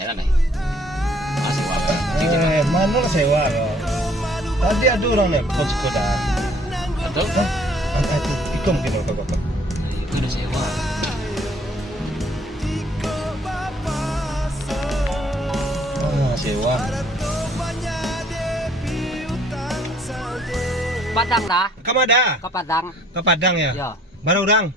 Ayan na. Sewa ka. Mana lah sewa kau? Tadi ada orang nih pos koda. Ato? Itu ikut mungkin kau. Itu udah sewa. Sewa. Padang dah, Kamada? ke Padang. Ke Padang ya? Ya, Baru orang?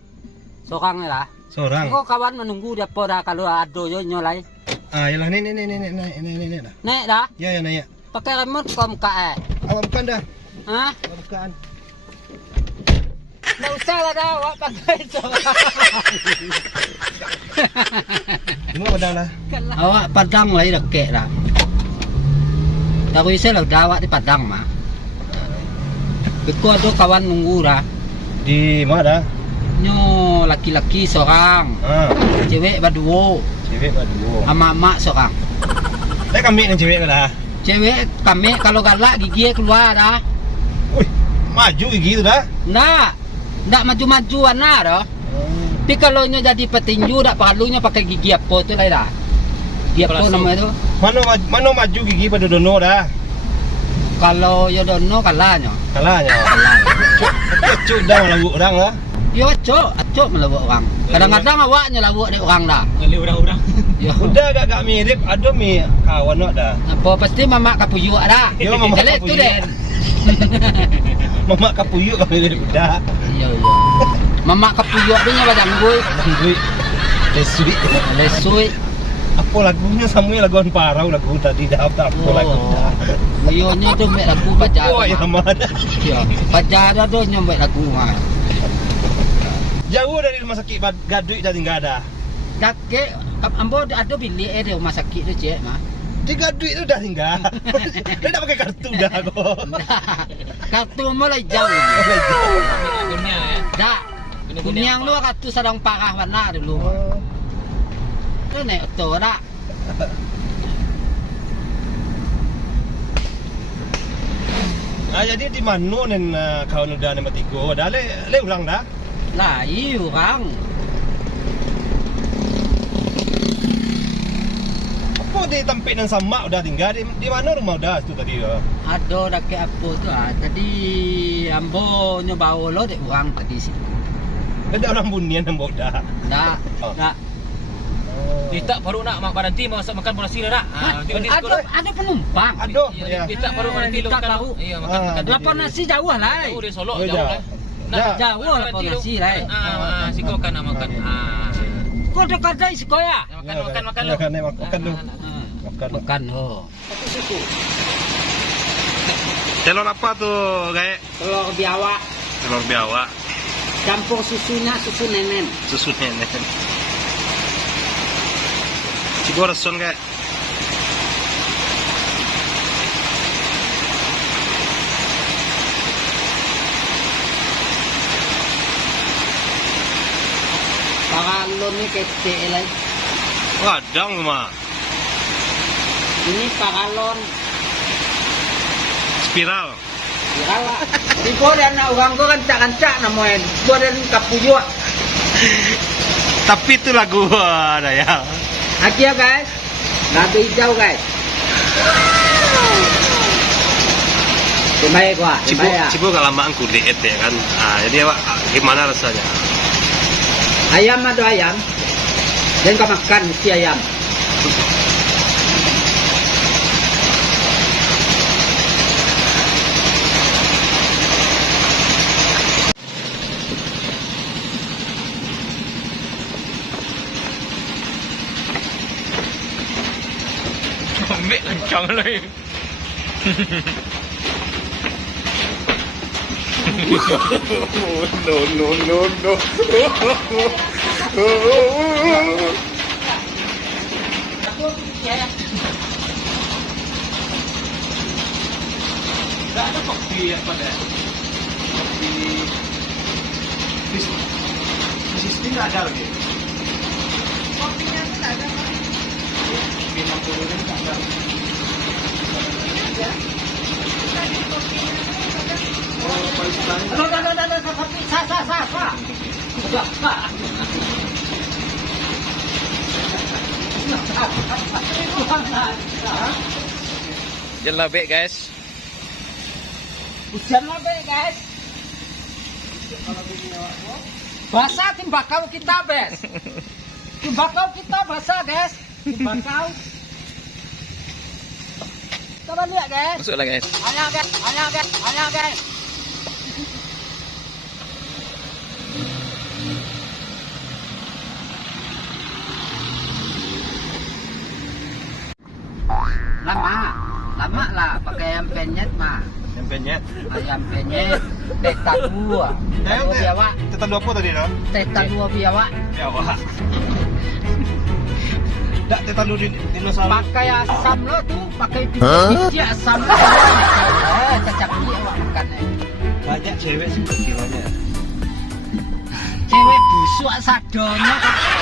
seorang ni lah. Seorang. Aku kawan menunggu dia dah kalau ada yo nyolai. Ah, yalah ni dah. Naik dah, Ya naik. pakai remote kom KE. Awak bukan dah. Hah? Awak bukan. Tak usah lah dah, awak pakai seorang. Cuma Padang lah. Awak Padang lah dekek dah. Aku isa lah dah awak di Padang mah. Beku ada kawan nunggu dah. Di mana dah? Nyo laki-laki seorang, Ah, cewek berdua, cewek berdua. ama-ama seorang. Kami dengan cewek dah. Cewek kami kalau galak gigi keluar dah. Wih, maju gitu dah. Ndak maju-majuan lah dah. Tapi kalau nyo jadi petinju tak perlunya pakai gigi apa tu lah dah. Gigi apa namanya tu? Mana maju gigi pada dono dah. Kalau yo dono kalahnya. Kalahnya. Cucuk dah melawuk orang lah. Yo acok melawak orang. Kadang-kadang awaknya lawak dek orang dah. Kali orang-orang. Yo. Udah agak mirip, ada mi kawan nak dah. Apa pasti mamak kapuyuk dah. Yo, mamak Jelek tu kapuyuk. dek. Mamak kapuyuk kami mirip dah. Yo. Mamak kapuyuk dia nya badang gue. Duit. Lesui. Lesui. Apa lagunya sama laguan parau lagu tadi dah apa lagu dah. Yo nya tu mek lagu baca. Oh ya mana? Yo. Baca dah tu nya mek lagu ha. Jauh dari rumah sakit Gaduik dah tinggal dah. Kakek ambo ada bilik di rumah sakit tu cik mah. Di Gaduik tu dah tinggal. Dia dah pakai kartu dah kok. Kartu mulai jauh. Gunya ya. Dah. Kunyang lu kartu sedang parah warna dulu. Tu naik auto dah. Ah jadi di mana nen kawan udah nombor 3 dah le ulang dah. Lah, iya orang. Apa di tempat yang sama udah tinggal di mana rumah udah tu tadi dah. Ada dekat apa tu ah. Tadi ambo nyoba lo dek orang tadi sih. Ada orang bunian yang dah. Dah. Oh. Dah. Kita baru nak berhenti masak makan porsi dah. Ada penumpang. Aduh, Ya, ya. kita baru berhenti Kita makan. tahu. Iya, makan makan. Lapor nasi jauh lah. Jauh dari Solo Oh, jauh dah. lah. Dah. Jauh lapor nasi lah. Si kau kan nak makan. Kau dekat dari sekolah. Makan lu. Makan lu. Makan oh. Telur apa tuh, kayak Telur biawak telur biawak, campur susunya susu nenen. susu nenek. Cibo reson kayak. Paralon ni kecil lah. Wadang mah. Ini paralon. Spiral. Yalah. Di dan orang tu rancak-rancak namanya. Bodan kapuyuk. Tapi itu lagu ada ya. Aki ya guys. Lagu hijau guys. Terbaik wah. Cibo gak lamaan kulit ya kan. Ah, jadi awak gimana rasanya? Ayam ada ayam. Dan kau makan mesti ayam. Ambil lancang lah. No. Tak ada kopi apa dah? Kopi Sistem tak ada lagi. Kopinya tu tak ada. 50 ni tak ada. Oh, paling sekali. Kopi sah. Sudah sah. Hujan labek guys. Hujan labek guys. Basah timbakau kita bes. Timbakau kita basah guys. Timbakau. Coba lihat guys. Masuklah guys. Ayo guys, ayo guys, ayo guys. Lama lah pakai ayam penyet mah. Yang penyet. Ayam penyet, teta dua. Dua biawak. Teta dua apa tadi dong? Teta dua biawak. Biawak. Dak teta dua dinosaurus. Pakai asam lo tuh, pakai biji asam lo. Cacak biawak makannya. Banyak cewek sih berjiwanya. Cewek busuk sadonya.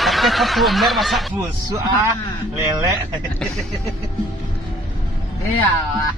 Tapi kebumer masak busuk lele. Iyalah.